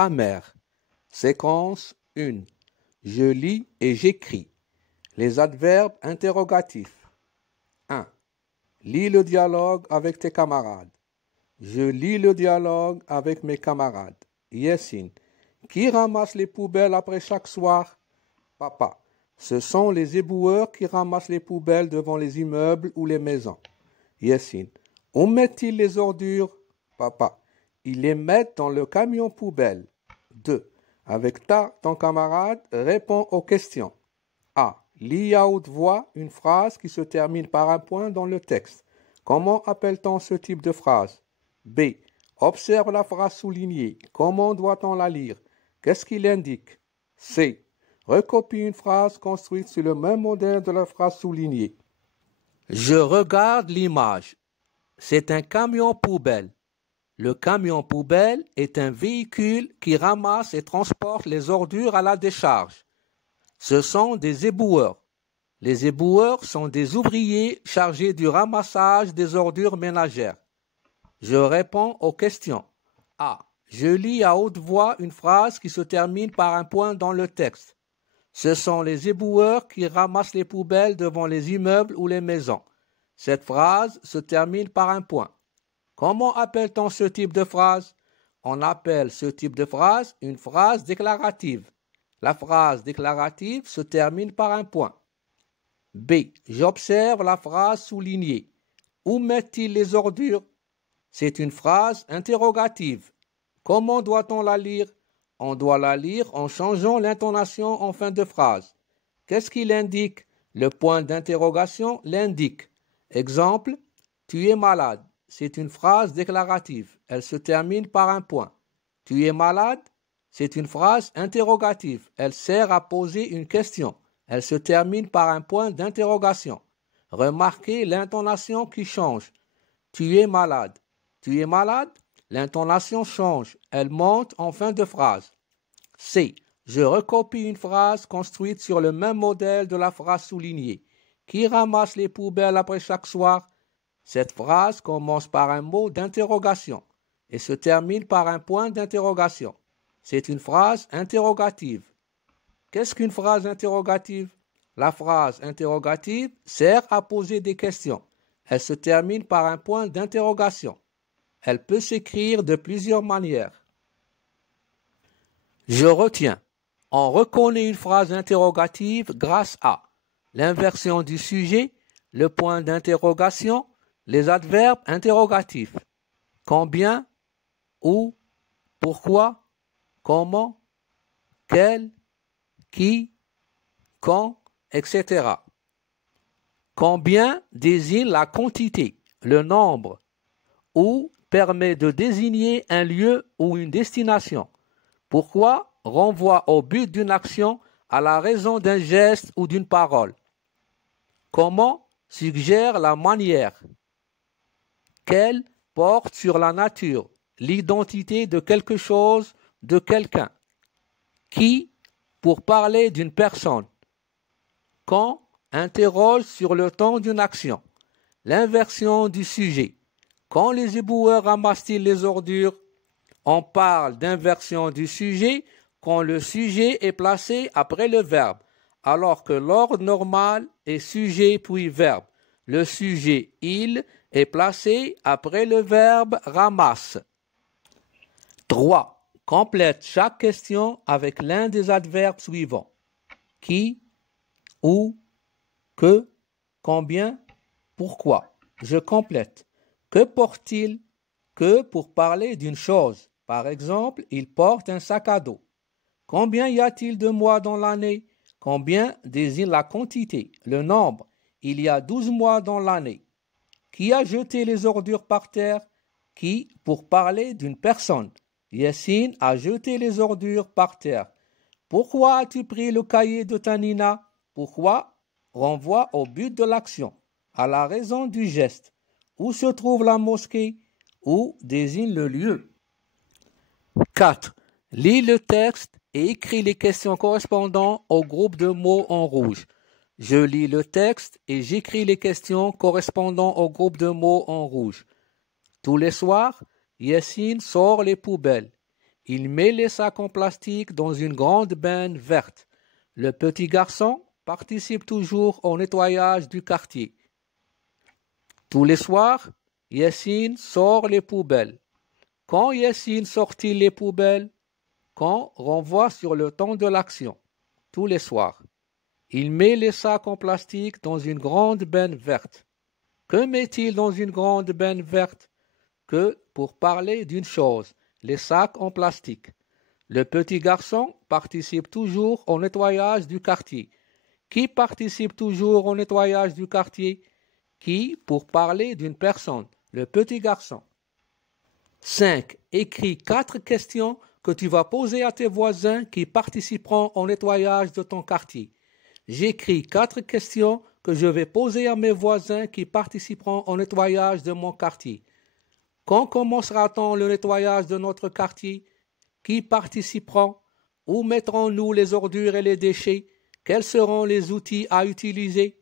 Grammaire. Séquence 1. Je lis et j'écris. Les adverbes interrogatifs. 1. Lis le dialogue avec tes camarades. Je lis le dialogue avec mes camarades. Yessine. Qui ramasse les poubelles après chaque soir? Papa. Ce sont les éboueurs qui ramassent les poubelles devant les immeubles ou les maisons. Yessine. Où mettent-ils les ordures? Papa. Ils les mettent dans le camion poubelle. 2. Avec ton camarade, réponds aux questions. A. Lis à haute voix une phrase qui se termine par un point dans le texte. Comment appelle-t-on ce type de phrase? B. Observe la phrase soulignée. Comment doit-on la lire? Qu'est-ce qu'il indique? C. Recopie une phrase construite sur le même modèle de la phrase soulignée. Je regarde l'image. C'est un camion poubelle. Le camion poubelle est un véhicule qui ramasse et transporte les ordures à la décharge. Ce sont des éboueurs. Les éboueurs sont des ouvriers chargés du ramassage des ordures ménagères. Je réponds aux questions. A. Je lis à haute voix une phrase qui se termine par un point dans le texte. Ce sont les éboueurs qui ramassent les poubelles devant les immeubles ou les maisons. Cette phrase se termine par un point. Comment appelle-t-on ce type de phrase? On appelle ce type de phrase une phrase déclarative. La phrase déclarative se termine par un point. B. J'observe la phrase soulignée. Où mettent-ils les ordures? C'est une phrase interrogative. Comment doit-on la lire? On doit la lire en changeant l'intonation en fin de phrase. Qu'est-ce qu'il indique? Le point d'interrogation l'indique. Exemple, tu es malade. C'est une phrase déclarative. Elle se termine par un point. Tu es malade? C'est une phrase interrogative. Elle sert à poser une question. Elle se termine par un point d'interrogation. Remarquez l'intonation qui change. Tu es malade. Tu es malade? L'intonation change. Elle monte en fin de phrase. C. Je recopie une phrase construite sur le même modèle de la phrase soulignée. Qui ramasse les poubelles après chaque soir? Cette phrase commence par un mot d'interrogation et se termine par un point d'interrogation. C'est une phrase interrogative. Qu'est-ce qu'une phrase interrogative? La phrase interrogative sert à poser des questions. Elle se termine par un point d'interrogation. Elle peut s'écrire de plusieurs manières. Je retiens. On reconnaît une phrase interrogative grâce à l'inversion du sujet, le point d'interrogation, les adverbes interrogatifs. Combien, où, pourquoi, comment, quel, qui, quand, etc. Combien désigne la quantité, le nombre, ou permet de désigner un lieu ou une destination. Pourquoi renvoie au but d'une action, à la raison d'un geste ou d'une parole. Comment suggère la manière. Quel porte sur la nature, l'identité de quelque chose, de quelqu'un. Qui pour parler d'une personne. Quand interroge sur le temps d'une action. L'inversion du sujet. Quand les éboueurs ramassent-ils les ordures? On parle d'inversion du sujet quand le sujet est placé après le verbe, alors que l'ordre normal est sujet puis verbe. Le sujet « il » est placé après le verbe « ramasse ». 3. Complète chaque question avec l'un des adverbes suivants. Qui, où, que, combien, pourquoi. Je complète. Que porte-t-il? Que pour parler d'une chose. Par exemple, il porte un sac à dos. Combien y a-t-il de mois dans l'année? Combien désigne la quantité, le nombre. Il y a 12 mois dans l'année. Qui a jeté les ordures par terre? Qui pour parler d'une personne. Yessine a jeté les ordures par terre. Pourquoi as-tu pris le cahier de Tanina? Pourquoi renvoie au but de l'action, à la raison du geste. Où se trouve la mosquée? Où désigne le lieu. 4. Lis le texte et écris les questions correspondant au groupe de mots en rouge. Je lis le texte et j'écris les questions correspondant au groupe de mots en rouge. Tous les soirs, Yessine sort les poubelles. Il met les sacs en plastique dans une grande benne verte. Le petit garçon participe toujours au nettoyage du quartier. Tous les soirs, Yassine sort les poubelles. Quand Yassine sortit les poubelles, quand renvoie sur le temps de l'action. Tous les soirs. Il met les sacs en plastique dans une grande benne verte. Que met-il dans une grande benne verte? Que pour parler d'une chose, les sacs en plastique. Le petit garçon participe toujours au nettoyage du quartier. Qui participe toujours au nettoyage du quartier? Qui pour parler d'une personne, le petit garçon. 5. Écris 4 questions que tu vas poser à tes voisins qui participeront au nettoyage de ton quartier. J'écris 4 questions que je vais poser à mes voisins qui participeront au nettoyage de mon quartier. Quand commencera-t-on le nettoyage de notre quartier? Qui participeront? Où mettrons-nous les ordures et les déchets? Quels seront les outils à utiliser?